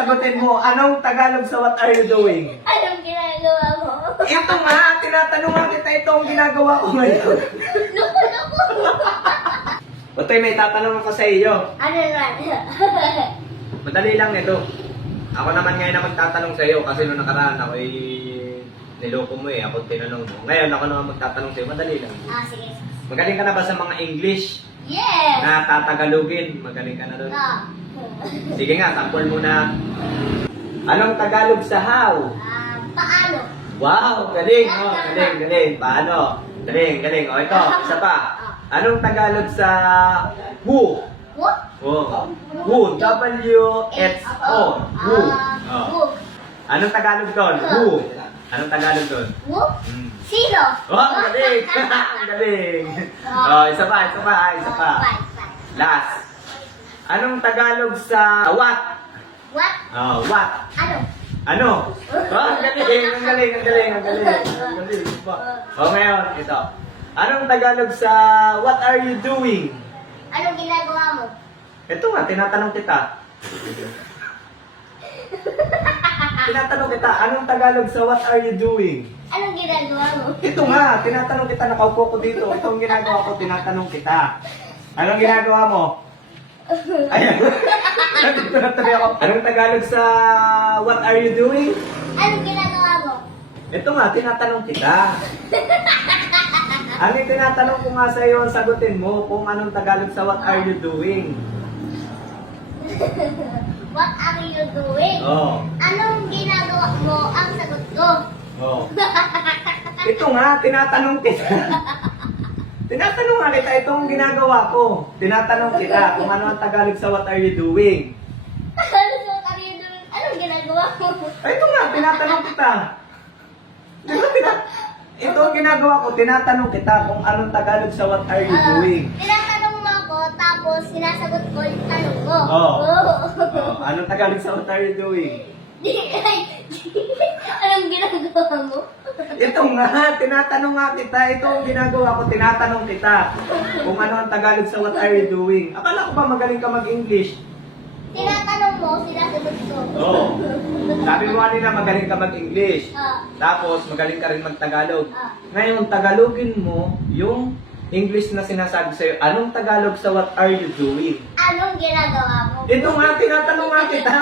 sagutin mo. Anong Tagalog sa what are you doing? Anong ginagawa mo? Ito nga, tinatanong nga kita, ito ang ginagawa ko ngayon. Loko-loko. Otoy, may tatanong ako sa iyo. Ano naman? Madali lang ito. Ako naman ngayon na magtatanong sa iyo kasi nung nakaraan ako niloko mo eh. Ako tinanong mo. Ngayon ako naman magtatanong sa iyo. Madali lang. Sige. Magaling ka na ba sa mga English Yes! na tatagalogin? Magaling ka na doon? Sige nga, sample muna. Anong Tagalog sa how? Paano? Wow, galing. Oh, galing. Paano? Galing. O ito, isa pa. Anong Tagalog sa who? What? Oh, who. W-H-O. Who. Oh. Anong Tagalog doon? Who. Anong Tagalog doon? Who? Sino? Oh, galing. Galing. Oh, isa pa. Last. Anong Tagalog sa what? What? Oh, what? Ano? Oh, ang galing. Oh, ngayon, ito. Anong Tagalog sa what are you doing? Anong ginagawa mo? Ito nga, tinatanong kita. Anong Tagalog sa what are you doing? Anong ginagawa mo? Ito nga, tinatanong kita, nakaupo ko dito. Itong ginagawa ko, tinatanong kita. Anong ginagawa mo? Ayan. Nandito na tabi ako. Anong Tagalog sa what are you doing? Anong ginagawa mo? Ito nga, tinatanong kita. Ang tinatanong ko nga sa iyo, sagutin mo kung anong Tagalog sa what are you doing. What are you doing? Oh. Anong ginagawa mo? Ang sagot ko. Oh. Ito nga, tinatanong kita. Tinatanong nga kita, itong ginagawa ko. Tinatanong kita kung ano ang Tagalog sa what are you doing. What are you doing? Anong ginagawa mo? Ito nga, tinatanong kita. Ito ang ginagawa ko, tinatanong kita kung anong Tagalog sa what are you doing. Tinatanong mo ako, tapos sinasagot ko yung tanong ko. Oh. Anong Tagalog sa what are you doing? Anong ginagawa mo? Ito nga, tinatanong nga kita. Ito ang ginagawa ko, tinatanong kita kung ano ang Tagalog sa what are you doing. Akala ko ba magaling ka mag-English? Tinatanong mo, sinasagot ko. Oo. Sabi mo kanina magaling ka mag-English. Tapos magaling ka rin mag-Tagalog. Ngayon, Tagalogin mo yung English na sinasabi sa'yo. Anong Tagalog sa what are you doing? Anong ginagawa mo? Ito nga, tinatanong nga kita.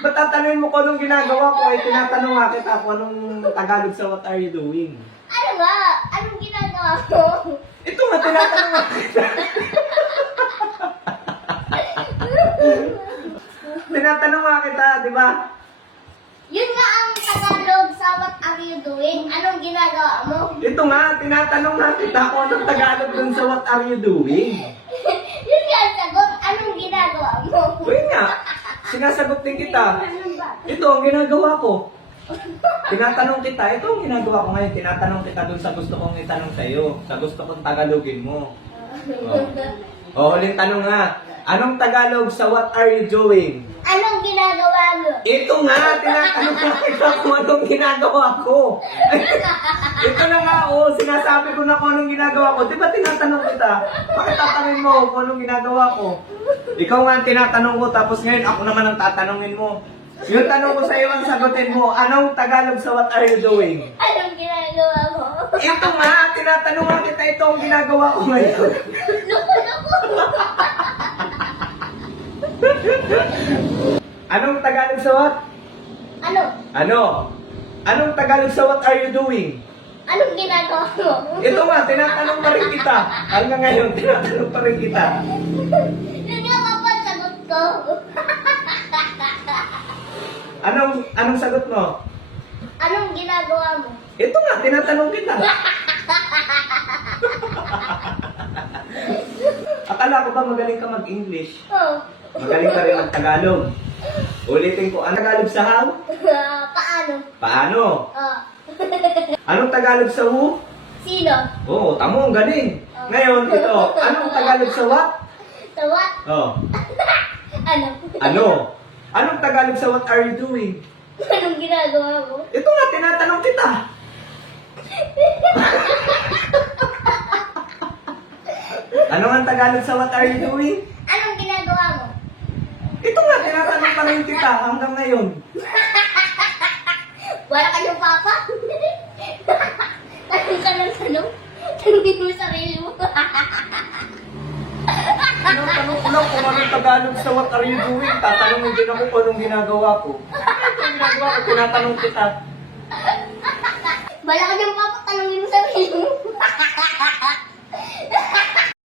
Ba't tatanungin mo kung anong ginagawa ko? Ay, tinatanong nga kita kung anong Tagalog sa what are you doing. Ano ba? Anong ginagawa mo? Ito nga, tinatanong nga kita. Tinatanong nga kita, di ba? Yun nga ang Tagalog sa what are you doing? Anong ginagawa mo? Ito nga, tinatanong nga kita kung anong Tagalog dun sa what are you doing. Yun nga ang sagot. Anong ginagawa mo? Uy nga, sinasagot din kita. Ito ang ginagawa ko. Tinatanong kita, ito ang ginagawa ko ngayon. Tinatanong kita dun sa gusto kong itanong sa'yo. Sa gusto kong Tagalogin mo. O, huling tanong nga. Anong Tagalog sa what are you doing? Anong ginagawa mo? Ito nga, tinatanong nga kita kung anong ginagawa ko. Ito na nga, sinasabi ko na kung anong ginagawa ko. Di ba tinatanong kita? Bakit tatanungin mo kung anong ginagawa ko? Ikaw nga ang tinatanong ko, tapos ngayon ako naman ang tatanungin mo. Yung tanong ko sa iyo ang sagutin mo, anong Tagalog sa what are you doing? Anong ginagawa mo? Ito nga, tinatanong nga kita, ito ang ginagawa ko ngayon. Loko-loko. Anong Tagalog sa what? Ano? Anong Tagalog sa what are you doing? Anong ginagawa mo? Ito nga, tinatanong pa rin kita. Hanggang ngayon, tinatanong pa rin kita. Yun nga pa sagot ko. Anong sagot mo? Anong ginagawa mo? Ito nga, tinatanong kita. Akala ko ba magaling ka mag-English? Magaling ka rin mag-Tagalog. Ulitin ko, anong Tagalog sa how? Paano? Paano? Anong Tagalog sa who? Sino? Oo, tamo, ang galing. Ngayon, ito, anong Tagalog sa what? Sa what? Ano? Anong Tagalog sa what are you doing? Anong ginagawa mo? Ito nga, tinatanong kita. Ano ang Tagalog sa what are you doing? Anong ginagawa mo? Ito nga, tinatanong pa rin kita hanggang ngayon. Wala ka yung papa? Tanong ka ng tanong. Tanongin mo sarili mo. Tanong ko lang kung anong Tagalog sa what are you doing? Tatanungin din ako kung anong ginagawa ko. Anong ginagawa ko? Tinatanong kita. Wala ka yung papa. Tanongin mo sarili mo.